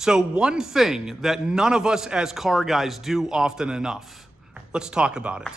So one thing that none of us as car guys do often enough. Let's talk about it.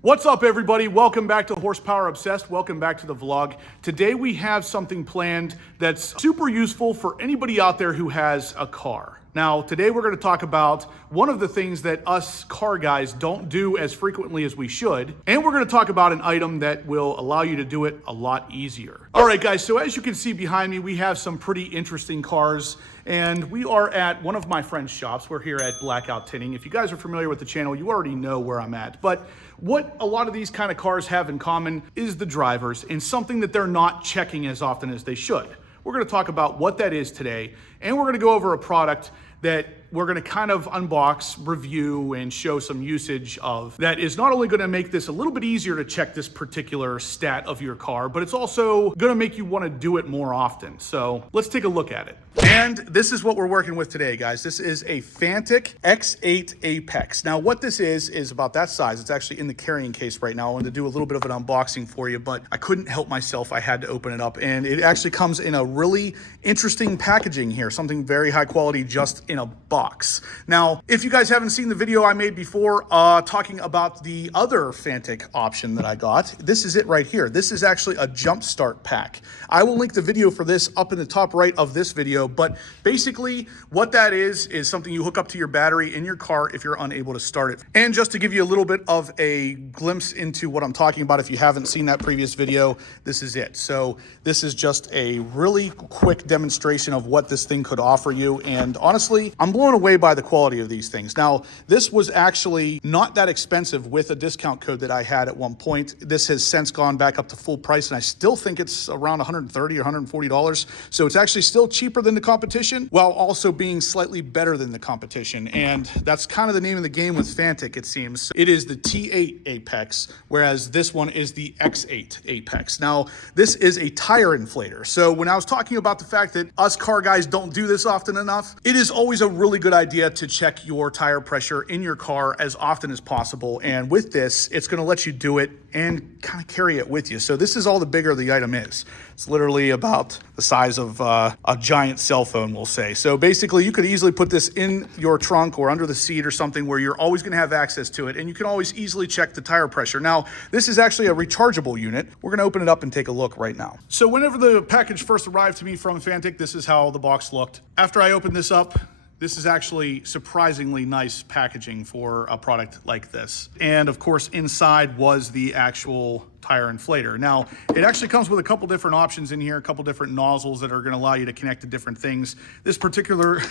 What's up, everybody? Welcome back to Horsepower Obsessed. Welcome back to the vlog. Today we have something planned that's super useful for anybody out there who has a car. Now, today we're going to talk about one of the things that us car guys don't do as frequently as we should, and we're going to talk about an item that will allow you to do it a lot easier. All right, guys, so as you can see behind me, we have some pretty interesting cars, and we are at one of my friend's shops. We're here at Blackout Tinting. If you guys are familiar with the channel, you already know where I'm at, but what a lot of these kind of cars have in common is the drivers, and something that they're not checking as often as they should. We're going to talk about what that is today, and we're going to go over a product that we're going to kind of unbox, review, and show some usage of that is not only going to make this a little bit easier to check this particular stat of your car, but it's also going to make you want to do it more often. So let's take a look at it. And this is what we're working with today, guys. This is a Fantic X8 Apex. Now, what this is about that size. It's actually in the carrying case right now. I wanted to do a little bit of an unboxing for you, but I couldn't help myself. I had to open it up, and it actually comes in a really interesting packaging here, something very high quality just in a box. Now, if you guys haven't seen the video I made before talking about the other Fantic option that I got, this is it right here. This is actually a jump start pack. I will link the video for this up in the top right of this video, but basically what that is something you hook up to your battery in your car if you're unable to start it. And just to give you a little bit of a glimpse into what I'm talking about, if you haven't seen that previous video, this is it. So this is just a really quick demonstration of what this thing could offer you, and honestly, I'm blown away by the quality of these things. Now, this was actually not that expensive with a discount code that I had at one point. This has since gone back up to full price, and I still think it's around $130 or $140. So it's actually still cheaper than the competition, while also being slightly better than the competition. And that's kind of the name of the game with Fantic, it seems. It is the T8 Apex, whereas this one is the X8 Apex. Now, this is a tire inflator. So when I was talking about the fact that us car guys don't do this often enough, it is always a really good idea to check your tire pressure in your car as often as possible. And with this, it's going to let you do it and kind of carry it with you. So this is all the bigger the item is. It's literally about the size of a giant cell phone, we'll say. So basically, you could easily put this in your trunk or under the seat or something where you're always going to have access to it, and you can always easily check the tire pressure. Now, this is actually a rechargeable unit. We're going to open it up and take a look right now. So whenever the package first arrived to me from Fantic, this is how the box looked. After I opened this up, this is actually surprisingly nice packaging for a product like this. And of course, inside was the actual tire inflator. Now, it actually comes with a couple different options in here, a couple different nozzles that are going to allow you to connect to different things. This particular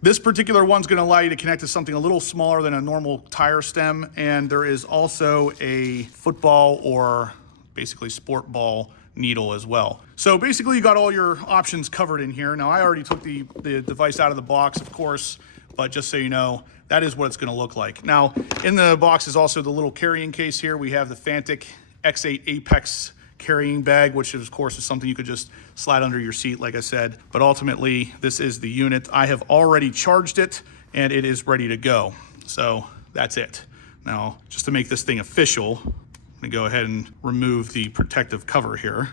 one's going to allow you to connect to something a little smaller than a normal tire stem. And there is also a football or basically sport ball needle as well. So basically you got all your options covered in here. Now, I already took the device out of the box, of course, but just so you know, that is what it's going to look like. Now, in the box is also the little carrying case here. We have the Fantic X8 Apex carrying bag, which of course is something you could just slide under your seat, like I said. But ultimately, this is the unit. I have already charged it, and it is ready to go. So that's it. Now, just to make this thing official, I'm gonna go ahead and remove the protective cover here.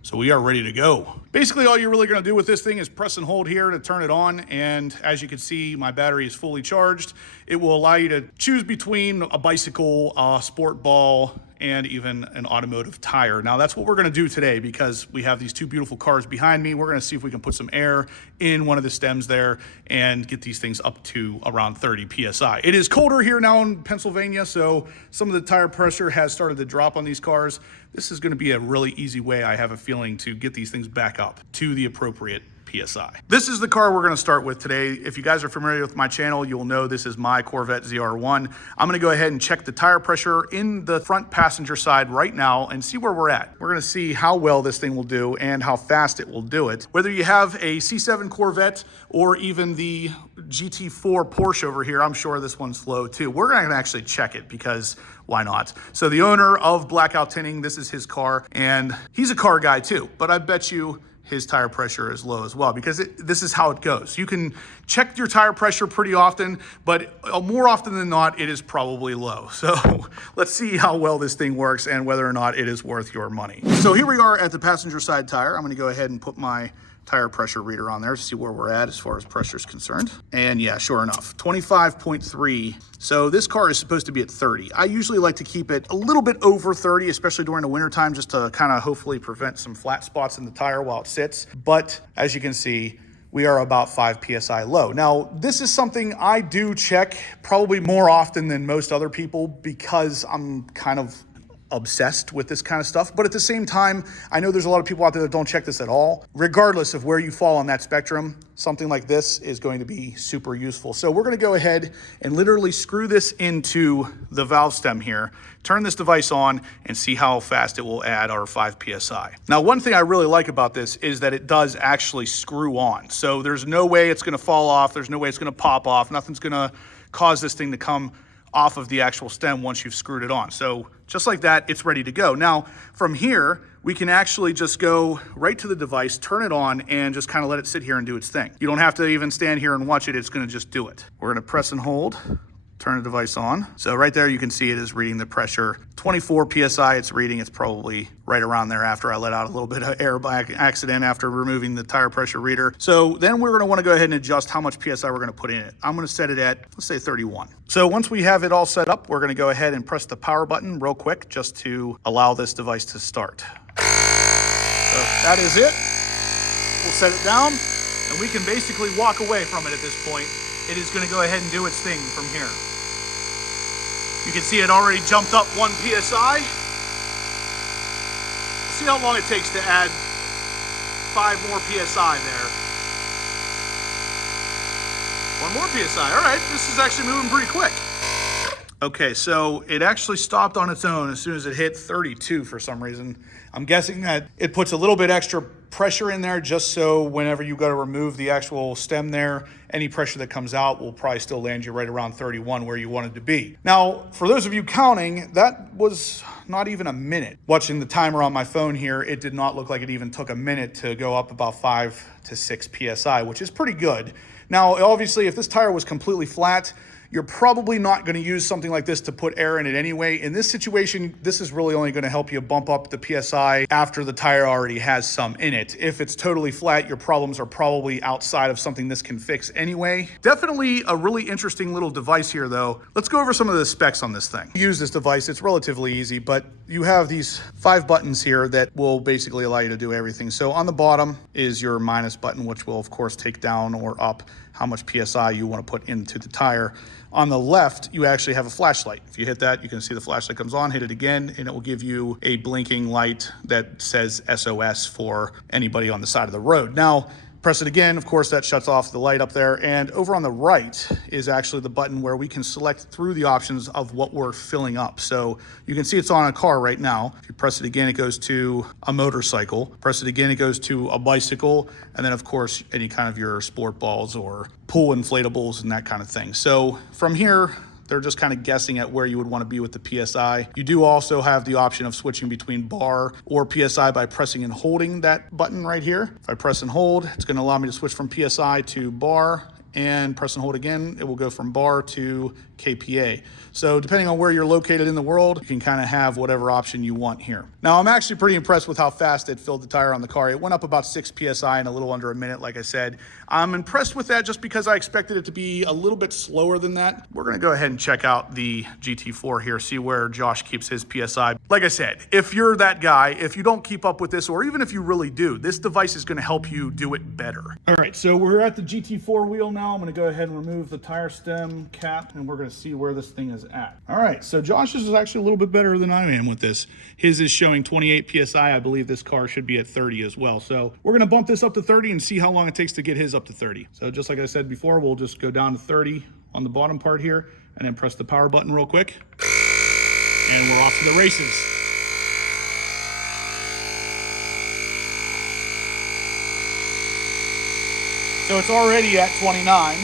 So we are ready to go. Basically, all you're really gonna do with this thing is press and hold here to turn it on. And as you can see, my battery is fully charged. It will allow you to choose between a bicycle, a sport ball, and even an automotive tire. Now, that's what we're gonna do today because we have these two beautiful cars behind me. We're gonna see if we can put some air in one of the stems there and get these things up to around 30 PSI. It is colder here now in Pennsylvania, so some of the tire pressure has started to drop on these cars. This is gonna be a really easy way, I have a feeling, to get these things back up to the appropriate PSI. This is the car we're going to start with today. If you guys are familiar with my channel, you'll know this is my Corvette ZR1. I'm going to go ahead and check the tire pressure in the front passenger side right now and see where we're at. We're going to see how well this thing will do and how fast it will do it. Whether you have a C7 Corvette or even the GT4 Porsche over here, I'm sure this one's low too. We're gonna actually check it because why not? So the owner of Blackout Tinting, this is his car, and he's a car guy too, but I bet you his tire pressure is low as well, because this is how it goes. You can check your tire pressure pretty often, but more often than not, it is probably low. So let's see how well this thing works and whether or not it is worth your money. So here we are at the passenger side tire. I'm gonna go ahead and put my tire pressure reader on there to see where we're at as far as pressure is concerned. And yeah, sure enough, 25.3. So this car is supposed to be at 30. I usually like to keep it a little bit over 30, especially during the winter time, just to kind of hopefully prevent some flat spots in the tire while it sits. But as you can see, we are about 5 PSI low. Now, this is something I do check probably more often than most other people because I'm kind of obsessed with this kind of stuff. But at the same time, I know there's a lot of people out there that don't check this at all. Regardless of where you fall on that spectrum, something like this is going to be super useful. So we're gonna go ahead and literally screw this into the valve stem here, turn this device on, and see how fast it will add our 5 PSI. Now, one thing I really like about this is that it does actually screw on. So there's no way it's gonna fall off. There's no way it's gonna pop off. Nothing's gonna cause this thing to come off of the actual stem once you've screwed it on. So just like that, it's ready to go. Now, from here, we can actually just go right to the device, turn it on, and just kind of let it sit here and do its thing. You don't have to even stand here and watch it. It's gonna just do it. We're gonna press and hold, turn the device on. So right there, you can see it is reading the pressure. 24 PSI it's reading. It's probably right around there after I let out a little bit of air by accident after removing the tire pressure reader. So then we're gonna wanna go ahead and adjust how much PSI we're gonna put in it. I'm gonna set it at, let's say 31. So once we have it all set up, we're gonna go ahead and press the power button real quick just to allow this device to start. So that is it. We'll set it down and we can basically walk away from it at this point. It is gonna go ahead and do its thing from here. You can see it already jumped up 1 PSI. We'll see how long it takes to add 5 more PSI there. 1 more PSI, all right, this is actually moving pretty quick. Okay, so it actually stopped on its own as soon as it hit 32 for some reason. I'm guessing that it puts a little bit extra pressure in there just so whenever you go to remove the actual stem there, any pressure that comes out will probably still land you right around 31 where you wanted to be. Now, for those of you counting, that was not even a minute. Watching the timer on my phone here, it did not look like it even took a minute to go up about 5 to 6 PSI, which is pretty good. Now, obviously, if this tire was completely flat, you're probably not going to use something like this to put air in it anyway. In this situation, this is really only going to help you bump up the PSI after the tire already has some in it. If it's totally flat, your problems are probably outside of something this can fix anyway. Definitely a really interesting little device here though. Let's go over some of the specs on this thing. Use this device, it's relatively easy, but you have these 5 buttons here that will basically allow you to do everything. So on the bottom is your minus button, which will of course take down or up how much PSI you want to put into the tire. On the left, you actually have a flashlight. If you hit that, you can see the flashlight comes on, hit it again, and it will give you a blinking light that says SOS for anybody on the side of the road. Now, press it again, of course, that shuts off the light up there. And over on the right is actually the button where we can select through the options of what we're filling up. So you can see it's on a car right now. If you press it again, it goes to a motorcycle. Press it again, it goes to a bicycle. And then of course, any kind of your sport balls or pool inflatables and that kind of thing. So from here, they're just kind of guessing at where you would want to be with the PSI. You do also have the option of switching between bar or PSI by pressing and holding that button right here. If I press and hold, it's going to allow me to switch from PSI to bar, and press and hold again, it will go from bar to KPA. So depending on where you're located in the world, you can kind of have whatever option you want here. Now, I'm actually pretty impressed with how fast it filled the tire on the car. It went up about 6 PSI in a little under a minute, like I said. I'm impressed with that just because I expected it to be a little bit slower than that. We're gonna go ahead and check out the GT4 here, see where Josh keeps his PSI. Like I said, if you're that guy, if you don't keep up with this, or even if you really do, this device is gonna help you do it better. All right, so we're at the GT4 wheel now. I'm gonna go ahead and remove the tire stem cap, and we're gonna see where this thing is at. All right, so Josh's is actually a little bit better than I am with this. His is showing 28 PSI. I believe this car should be at 30 as well. So we're gonna bump this up to 30 and see how long it takes to get his up to 30. So just like I said before, we'll just go down to 30 on the bottom part here and then press the power button real quick. And we're off to the races. So it's already at 29.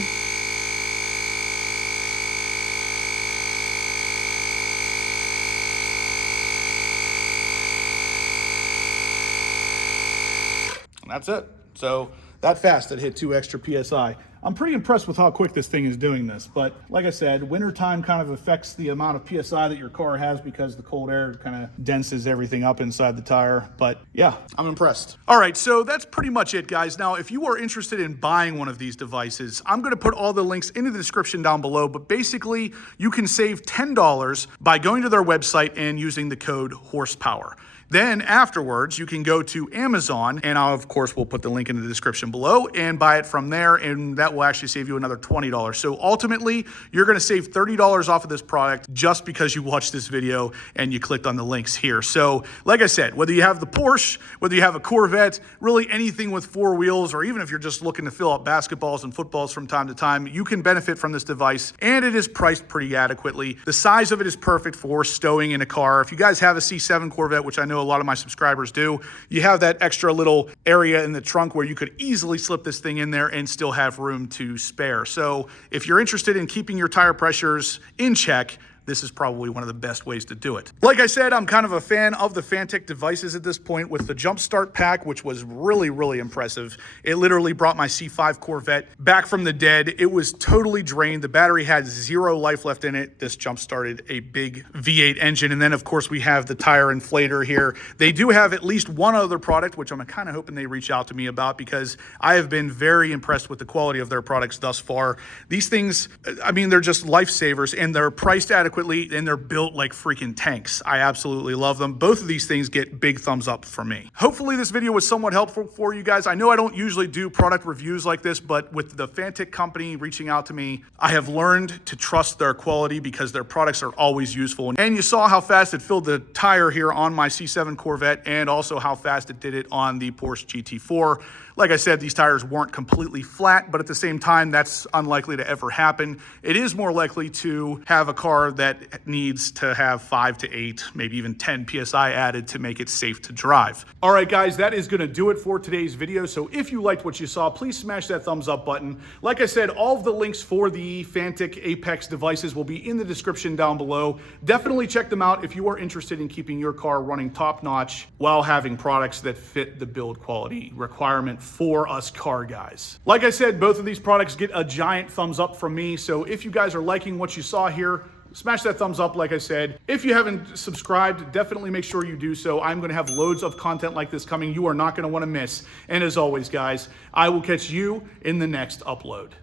that's it. So that fast, it hit 2 extra PSI. I'm pretty impressed with how quick this thing is doing this, but like I said, wintertime kind of affects the amount of PSI that your car has because the cold air kind of denses everything up inside the tire. But yeah, I'm impressed. All right, so that's pretty much it, guys. Now, if you are interested in buying one of these devices, I'm gonna put all the links in the description down below, but basically you can save $10 by going to their website and using the code horsepower. Then afterwards, you can go to Amazon, and I, of course, will put the link in the description below, and buy it from there, and that will actually save you another $20. So ultimately, you're gonna save $30 off of this product just because you watched this video and you clicked on the links here. So like I said, whether you have the Porsche, whether you have a Corvette, really anything with 4 wheels, or even if you're just looking to fill up basketballs and footballs from time to time, you can benefit from this device, and it is priced pretty adequately. The size of it is perfect for stowing in a car. If you guys have a C7 Corvette, which I know a lot of my subscribers do, you have that extra little area in the trunk where you could easily slip this thing in there and still have room to spare. So if you're interested in keeping your tire pressures in check, this is probably one of the best ways to do it. Like I said, I'm kind of a fan of the Fantic devices at this point with the Jump Start pack, which was really, really impressive. It literally brought my C5 Corvette back from the dead. It was totally drained. The battery had 0 life left in it. This jump started a big V8 engine. And then of course we have the tire inflator here. They do have at least one other product, which I'm kind of hoping they reach out to me about because I have been very impressed with the quality of their products thus far. These things, I mean, they're just lifesavers and they're priced adequately and they're built like freaking tanks. I absolutely love them. Both of these things get big thumbs up for me. Hopefully this video was somewhat helpful for you guys. I know I don't usually do product reviews like this, but with the Fantic company reaching out to me, I have learned to trust their quality because their products are always useful. And you saw how fast it filled the tire here on my C7 Corvette and also how fast it did it on the Porsche GT4. Like I said, these tires weren't completely flat, but at the same time, that's unlikely to ever happen. It is more likely to have a car that needs to have 5 to 8, maybe even 10 PSI added to make it safe to drive. All right, guys, that is gonna do it for today's video. So if you liked what you saw, please smash that thumbs up button. Like I said, all of the links for the Fantic Apex devices will be in the description down below. Definitely check them out if you are interested in keeping your car running top notch while having products that fit the build quality requirement for us car guys. Like I said, both of these products get a giant thumbs up from me. So if you guys are liking what you saw here, smash that thumbs up, like I said. If you haven't subscribed, definitely make sure you do so. I'm gonna have loads of content like this coming. You are not gonna wanna miss. And as always, guys, I will catch you in the next upload.